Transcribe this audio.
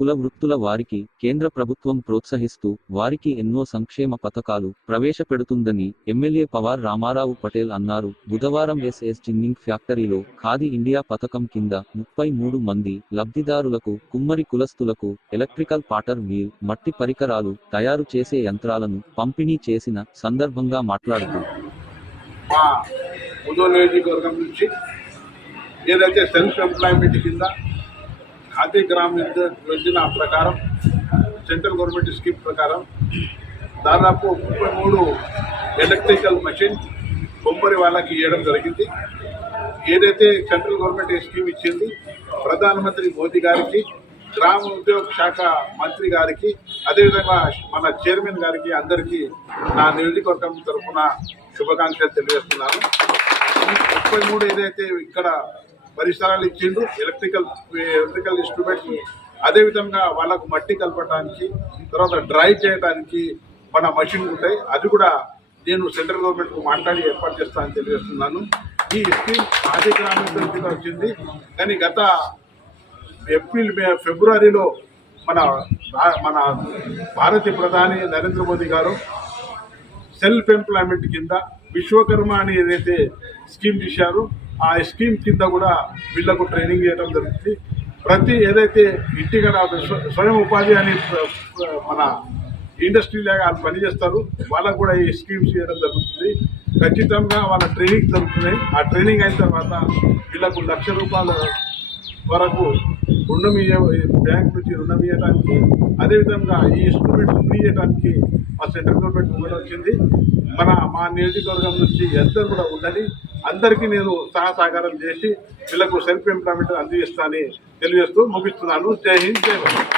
కుల వృత్తుల వారికి కేంద్ర ప్రభుత్వం ప్రోత్సహిస్తూ వారికి ఎన్నో సంక్షేమ పథకాలు ప్రవేశపెడుతుందని ఎమ్మెల్యే పవార్ రామారావు పటేల్ అన్నారు. బుధవారం ఎస్ఎస్ జిన్నింగ్ ఫ్యాక్టరీలో ఖాదీ ఇండియా పథకం కింద ముప్పై మూడు మంది లబ్ధిదారులకు కుమ్మరి కులస్తులకు ఎలక్ట్రికల్ పాటర్ వీల్ మట్టి పరికరాలు తయారు చేసే యంత్రాలను పంపిణీ చేసిన సందర్భంగా మాట్లాడుతూ ఏదైతే సెల్ఫ్ ఎంప్లాయ్మెంట్ కింద ఖాదీ గ్రామ యోజన ప్రకారం సెంట్రల్ గవర్నమెంట్ స్కీమ్ ప్రకారం దాదాపు ముప్పై మూడు ఎలక్ట్రికల్ మెషిన్ బొమ్మరి వాళ్ళకి ఇవ్వడం జరిగింది ఏదైతే సెంట్రల్ గవర్నమెంట్ స్కీమ్ ఇచ్చింది ప్రధానమంత్రి మోదీ గారికి గ్రామ ఉద్యోగ శాఖ మంత్రి గారికి అదేవిధంగా మన చైర్మన్ గారికి అందరికీ నా నియోజకవర్గం తరఫున శుభాకాంక్షలు తెలియజేస్తున్నాను ముప్పై మూడు ఏదైతే ఇక్కడ పరిసరాలు ఇచ్చిండ్రు ఎలక్ట్రికల్ ఎలక్ట్రికల్ ఇన్స్ట్రుమెంట్ అదేవిధంగా వాళ్ళకు మట్టి కలపడానికి తర్వాత డ్రై చేయడానికి మన మషిన్ ఉంటాయి. అది కూడా నేను సెంట్రల్ గవర్నమెంట్కు మాట్లాడి ఏర్పాటు చేస్తానని తెలియజేస్తున్నాను. ఈ స్కీమ్ ఆది గ్రామీణ కింద వచ్చింది. కానీ గత ఏప్రిల్ మే ఫిబ్రవరిలో మన మన భారతీయ ప్రధాని నరేంద్ర మోదీ గారు సెల్ఫ్ ఎంప్లాయ్మెంట్ కింద విశ్వకర్మ అని ఏదైతే స్కీమ్ తీశారో ఆ స్కీమ్ కింద కూడా వీళ్ళకు ట్రైనింగ్ చేయడం జరుగుతుంది. ప్రతి ఏదైతే ఇంటికడ స్వయం ఉపాధి అని మన ఇండస్ట్రీ లాగా వాళ్ళు పనిచేస్తారు వాళ్ళకు కూడా ఈ స్కీమ్స్ చేయడం జరుగుతుంది. ఖచ్చితంగా వాళ్ళ ట్రైనింగ్ జరుగుతున్నాయి ఆ ట్రైనింగ్ అయిన తర్వాత వీళ్ళకు లక్ష రూపాయల వరకు రుణం ఇయ్య బ్యాంక్ నుంచి రుణం ఇవ్వడానికి అదేవిధంగా ఈ ఇన్స్ట్రుమెంట్ ఫ్రీ ఇవ్వడానికి మా సెంట్రల్ గవర్నమెంట్ ముందు వచ్చింది. మన మా నియోజకవర్గం నుంచి అందరూ కూడా ఉండాలి అందరికీ నేను సహా సహకారం చేసి వీళ్ళకు సెల్ఫ్ ఎంప్లాయ్మెంట్ అందజేస్తానని తెలియజేస్తూ ముగిస్తున్నాను. జై హింద్ జై భారత్.